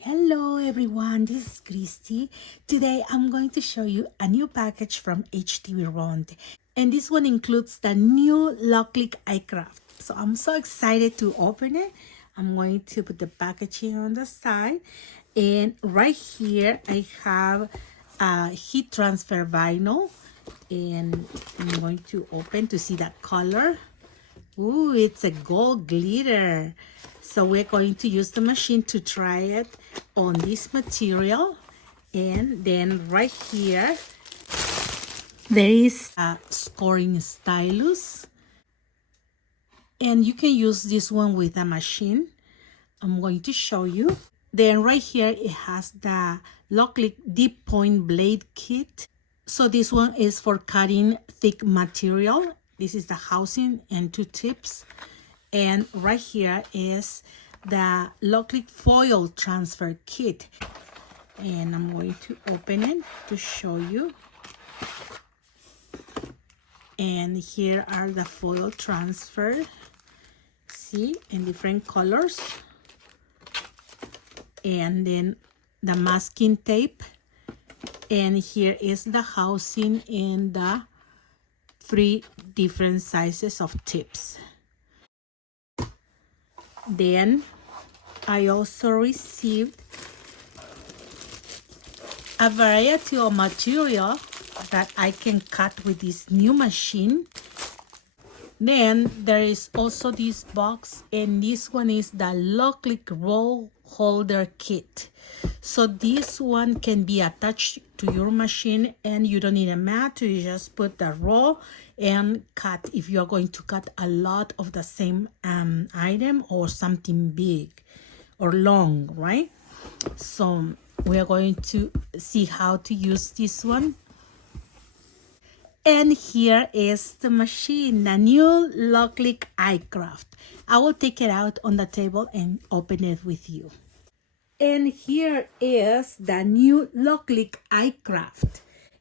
Hello everyone, this is Christy. Today I'm going to show you a new package from HTV Rond, and this one includes the new LOKLiK iCraft. So I'm so excited to open it. I'm going to put the packaging on the side, and right here I have a heat transfer vinyl, and I'm going to open to see that color. Ooh, it's a gold glitter. So we're going to use the machine to try it on this material. And then right here, there is a scoring stylus. And you can use this one with a machine. I'm going to show you. Then right here, it has the LOKLiK Deep Point Blade Kit. So this one is for cutting thick material. This is the housing and two tips. And right here is the LOKLiK Foil Transfer Kit. And I'm going to open it to show you. And here are the foil transfer. See, in different colors. And then the masking tape. And here is the housing in the 3 different sizes of tips. Then I also received a variety of material that I can cut with this new machine. Then there is also this box, and this one is the LOKLiK roll holder kit. So this one can be attached to your machine, and you don't need a mat. You just put the roll and cut if you're going to cut a lot of the same item or something big or long, right? So we are going to see how to use this one. And here is the machine, the new LOKLiK iCraft. I will take it out on the table and open it with you. And here is the new LOKLiK iCraft.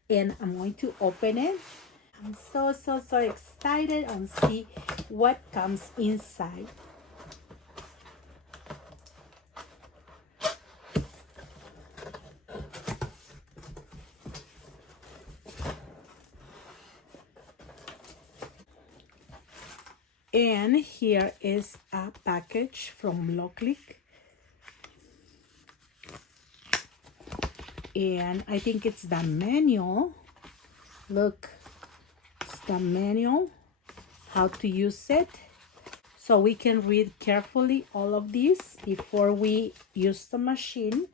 And I'm going to open it. I'm so excited and see what comes inside. And here is a package from LOKLiK. And I think it's the manual. Look, it's the manual, how to use it. So we can read carefully all of these before we use the machine.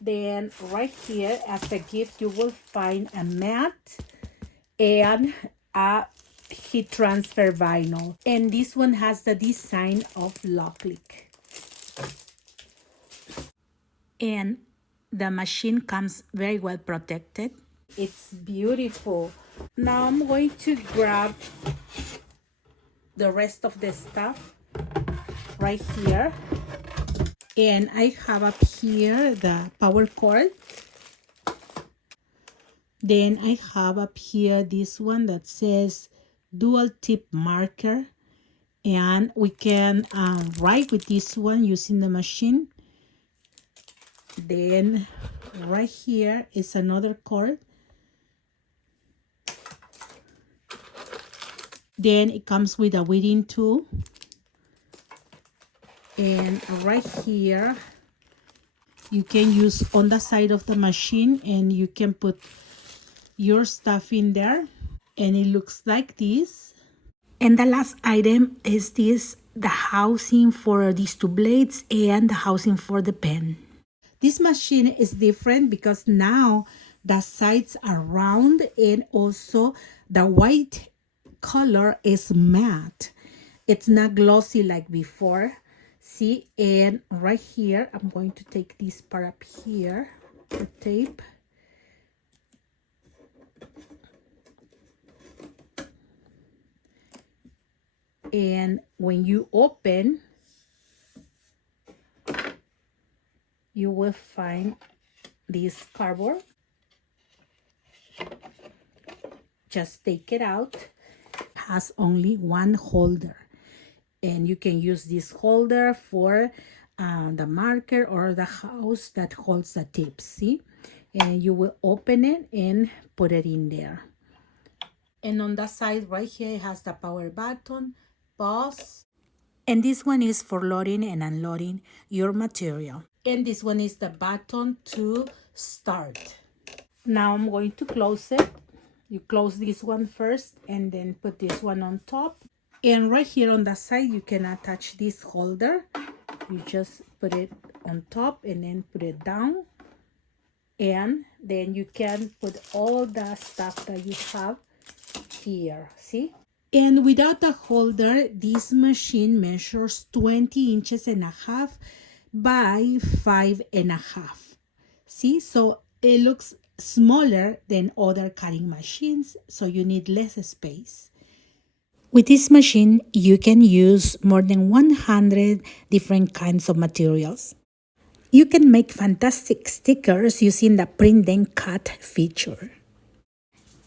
Then right here as a gift, you will find a mat and a heat transfer vinyl. And this one has the design of LOKLiK. And the machine comes very well protected. It's beautiful. Now I'm going to grab the rest of the stuff right here. And I have up here the power cord. Then I have up here this one that says dual tip marker. And we can write with this one using the machine. Then right here is another cord. Then it comes with a weeding tool. And right here, you can use on the side of the machine, and you can put your stuff in there. And it looks like this. And the last item is this, the housing for these 2 blades and the housing for the pen. This machine is different because now the sides are round, and also the white color is matte. It's not glossy like before. See, and right here, I'm going to take this part up here, the tape. And when you open, you will find this cardboard. Just take it out. It has only one holder. And you can use this holder for the marker or the house that holds the tips, see? And you will open it and put it in there. And on the side right here, it has the power button, pause. And this one is for loading and unloading your material. And this one is the button to start. Now I'm going to close it. You close this one first and then put this one on top. And right here on the side, you can attach this holder. You just put it on top and then put it down. And then you can put all the stuff that you have here, see? And without a holder, this machine measures 20 inches and a half by 5.5. See, so it looks smaller than other cutting machines, so you need less space. With this machine, you can use more than 100 different kinds of materials. You can make fantastic stickers using the print then cut feature.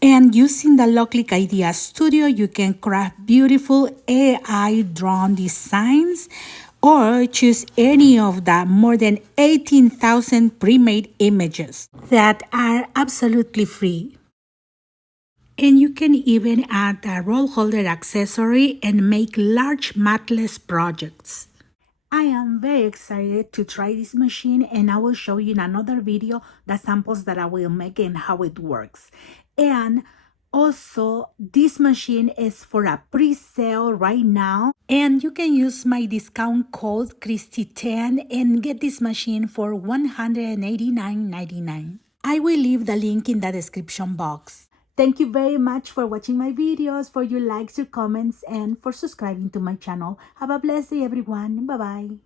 And using the LOKLiK IdeaStudio, you can craft beautiful AI drawn designs or choose any of the more than 18,000 pre-made images that are absolutely free. And you can even add a roll holder accessory and make large matless projects. I am very excited to try this machine, and I will show you in another video the samples that I will make and how it works. And also, this machine is for a pre-sale right now, and you can use my discount code Christy10 and get this machine for $189.99. I will leave the link in the description box. Thank you very much for watching my videos, for your likes, your comments, and for subscribing to my channel. Have a blessed day, everyone. Bye-bye.